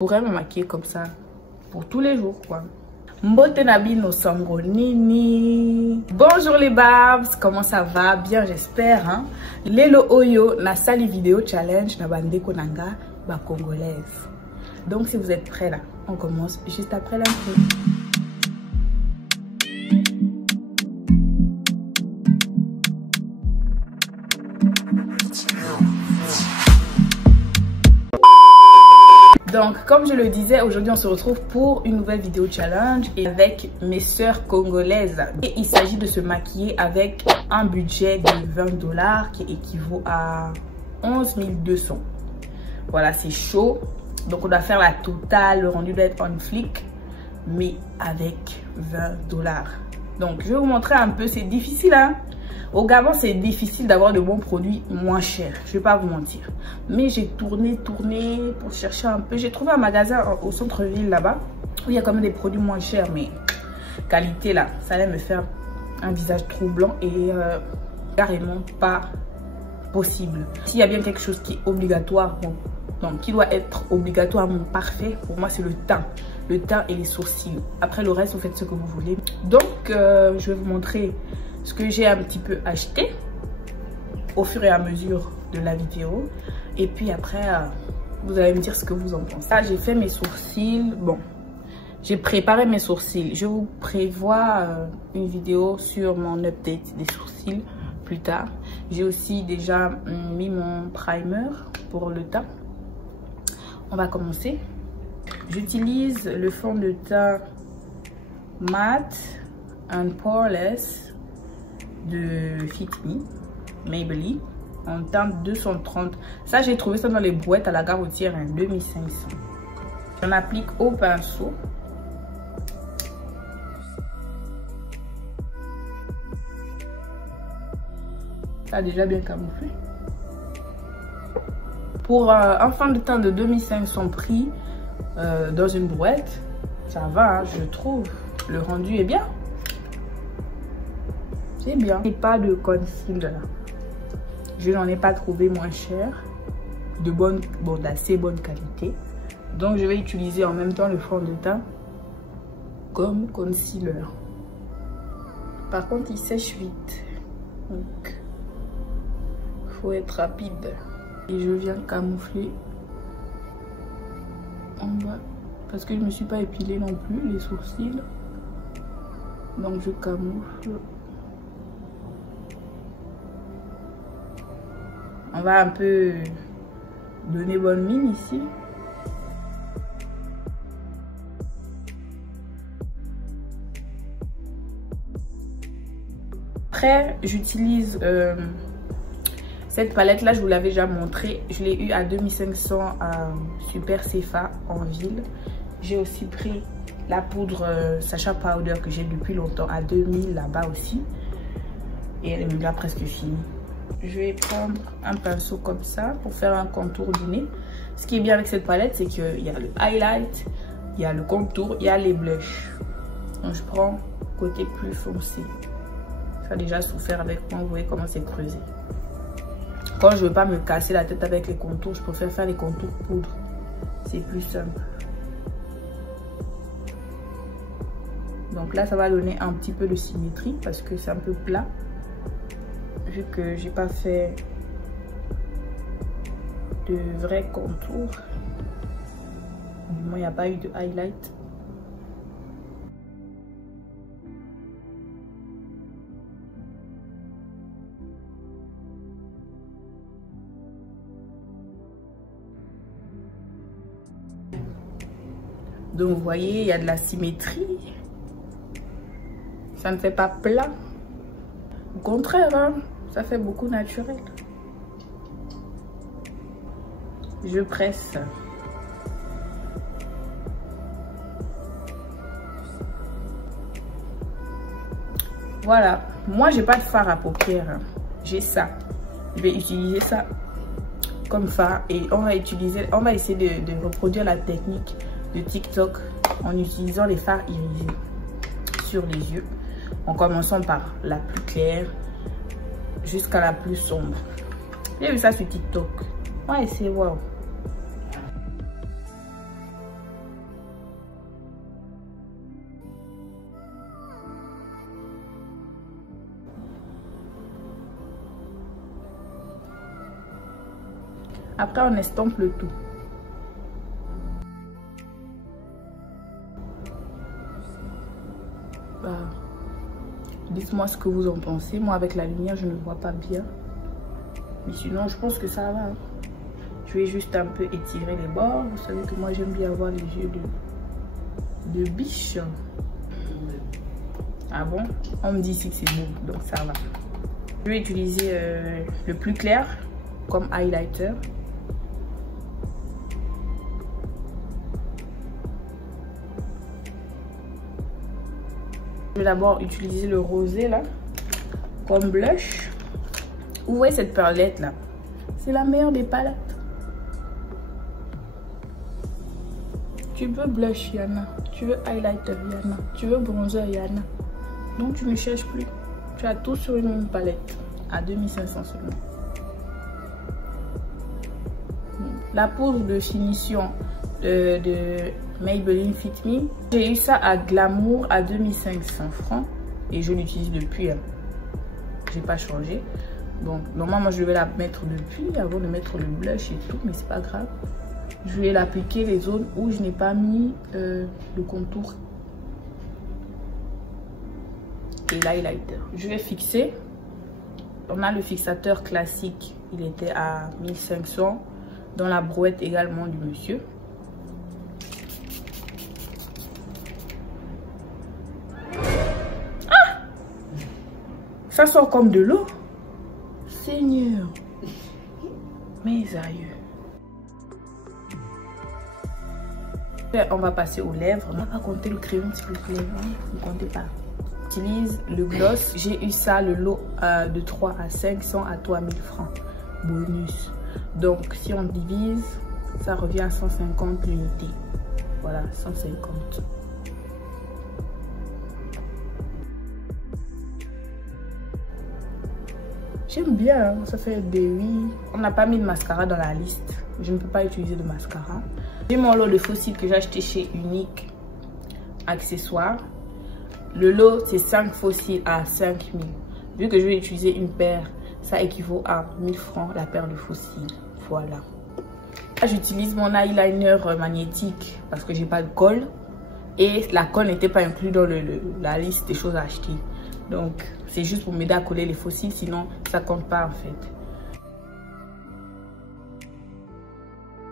pourrais me maquiller comme ça pour tous les jours, quoi. Mbote nabino sango nini. Bonjour les babs, comment ça va? Bien, j'espère, hein. Lelo oyo na sali vidéo challenge na bandeko nanga ba congolaise. Donc si vous êtes prêts là, on commence juste après l'intro. Donc, comme je le disais, aujourd'hui on se retrouve pour une nouvelle vidéo challenge et avec mes sœurs congolaises. Et il s'agit de se maquiller avec un budget de 20 $ qui équivaut à 11 200. Voilà, c'est chaud. Donc on doit faire la totale, le rendu doit être on flic, mais avec 20 $. Donc je vais vous montrer un peu, c'est difficile, hein. Au Gabon, c'est difficile d'avoir de bons produits moins chers. Je vais pas vous mentir. Mais j'ai tourné pour chercher un peu. J'ai trouvé un magasin au centre-ville là-bas où il y a quand même des produits moins chers, mais qualité là, ça allait me faire un visage troublant et carrément pas possible. S'il y a bien quelque chose qui est obligatoire, bon, donc qui doit être obligatoirement parfait, pour moi c'est le teint. Le teint et les sourcils. Après le reste, vous faites ce que vous voulez. Donc, je vais vous montrer ce que j'ai un petit peu acheté au fur et à mesure de la vidéo. Et puis après, vous allez me dire ce que vous en pensez. Là, j'ai fait mes sourcils. Bon, j'ai préparé mes sourcils. Je vous prévois une vidéo sur mon update des sourcils plus tard. J'ai aussi déjà mis mon primer pour le teint. On va commencer. J'utilise le fond de teint Matte and Poreless de Fit Me, Maybelline, en teinte 230. Ça, j'ai trouvé ça dans les boîtes à la gare routière, hein, 2500. J'en applique au pinceau. Ça a déjà bien camouflé. Pour un fond de teint de 2500 prix dans une boîte, ça va, hein, je trouve. Le rendu est bien. C'est bien. Et pas de concealer. Je n'en ai pas trouvé moins cher. D'assez bonne qualité. Donc je vais utiliser en même temps le fond de teint comme concealer. Par contre, il sèche vite. Donc, faut être rapide. Et je viens camoufler en bas. Parce que je ne me suis pas épilé non plus les sourcils. Donc je camoufle. On va un peu donner bonne mine ici. Après, j'utilise cette palette là, je vous l'avais déjà montré. Je l'ai eu à 2500 à Super Sefa en ville. J'ai aussi pris la poudre Sacha Powder que j'ai depuis longtemps à 2000 là-bas aussi. Et elle est déjà presque finie. Je vais prendre un pinceau comme ça pour faire un contour du nez. Ce qui est bien avec cette palette, c'est qu'il y a le highlight, il y a le contour, il y a les blushs. Donc je prends côté plus foncé. Ça a déjà souffert avec moi, vous voyez comment c'est creusé. Quand je ne veux pas me casser la tête avec les contours, je préfère faire les contours poudre. C'est plus simple. Donc là, ça va donner un petit peu de symétrie parce que c'est un peu plat. Vu que j'ai pas fait de vrai contour. Du moins, il n'y a pas eu de highlight. Donc, vous voyez, il y a de la symétrie. Ça ne fait pas plat. Au contraire, hein, ça fait beaucoup naturel. Je presse. Voilà. Moi, j'ai pas de fard à paupières. Hein. J'ai ça. Je vais utiliser ça comme fard. Et on va essayer de reproduire la technique de TikTok en utilisant les fards irisés sur les yeux. En commençant par la plus claire jusqu'à la plus sombre. J'ai vu ça sur TikTok. Ouais, c'est wow. Après, on estompe le tout. Bah, dites-moi ce que vous en pensez. Moi, avec la lumière, je ne vois pas bien. Mais sinon, je pense que ça va. Je vais juste un peu étirer les bords. Vous savez que moi, j'aime bien avoir les yeux de biche. Ah bon? On me dit ici que c'est beau, donc ça va. Je vais utiliser le plus clair comme highlighter. Je vais d'abord utiliser le rosé là comme blush. Vous voyez cette perlette là? C'est la meilleure des palettes. Tu veux blush, Yana. Tu veux highlighter, Yana. Tu veux bronzer, Yana. Donc tu ne cherches plus. Tu as tout sur une même palette à 2500 seulement. La poudre de finition de Maybelline Fit Me, j'ai eu ça à Glamour à 2500 francs et je l'utilise depuis. J'ai pas changé. Donc normalement je vais la mettre depuis avant de mettre le blush et tout, mais c'est pas grave. Je vais l'appliquer les zones où je n'ai pas mis le contour et l'highlighter. Je vais fixer. On a le fixateur classique, il était à 1500 dans la brouette également du monsieur. Ah! Ça sort comme de l'eau. Seigneur, mes aïeux. On va passer aux lèvres. On va pas compter le crayon s'il vous plaît. Hein? Ne comptez pas. J'utilise le gloss. J'ai eu ça, le lot de 3 à 500 à 3000 francs. Bonus. Donc si on divise, ça revient à 150 unités. Voilà, 150. J'aime bien, hein? Ça fait des oui. On n'a pas mis de mascara dans la liste. Je ne peux pas utiliser de mascara. J'ai mon lot de faux cils que j'ai acheté chez Unique Accessoires. Le lot, c'est 5 faux cils à 5000. Vu que je vais utiliser une paire, ça équivaut à 1000 francs la paire de faux cils. Voilà. J'utilise mon eyeliner magnétique parce que j'ai pas de colle. Et la colle n'était pas inclue dans la liste des choses à acheter. Donc, c'est juste pour m'aider à coller les faux cils, sinon ça compte pas en fait.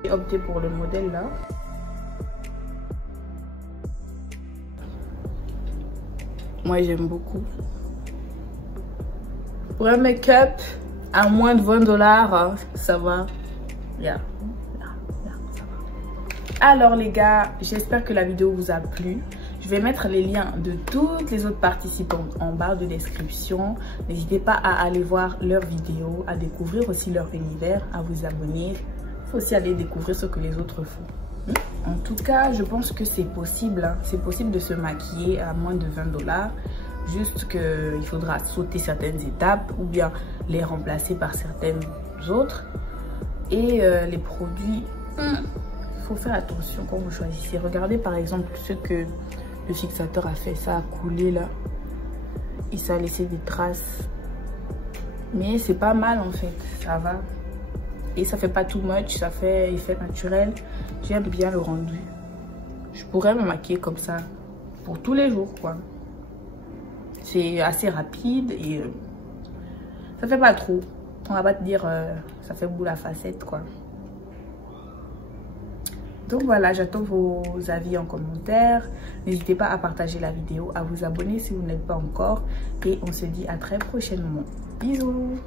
J'ai opté pour le modèle là. Moi j'aime beaucoup. Pour un make-up à moins de 20 $, ça va. Yeah. Ça va. Alors les gars, j'espère que la vidéo vous a plu. Je vais mettre les liens de toutes les autres participantes en barre de description. N'hésitez pas à aller voir leurs vidéos, à découvrir aussi leur univers, à vous abonner. Il faut aussi aller découvrir ce que les autres font. En tout cas, je pense que c'est possible. Hein. C'est possible de se maquiller à moins de 20 $. Juste qu'il faudra sauter certaines étapes ou bien les remplacer par certaines autres. Et les produits, il faut faire attention quand vous choisissez. Regardez par exemple ce que le fixateur a fait. Ça a coulé là. Et ça a laissé des traces. Mais c'est pas mal en fait. Ça va. Et ça fait pas too much, ça fait effet naturel. J'aime bien le rendu. Je pourrais me maquiller comme ça pour tous les jours quoi. C'est assez rapide et ça fait pas trop. On va pas te dire ça fait boule à facette quoi. Donc voilà, j'attends vos avis en commentaire. N'hésitez pas à partager la vidéo, à vous abonner si vous n'êtes pas encore. Et on se dit à très prochainement. Bisous.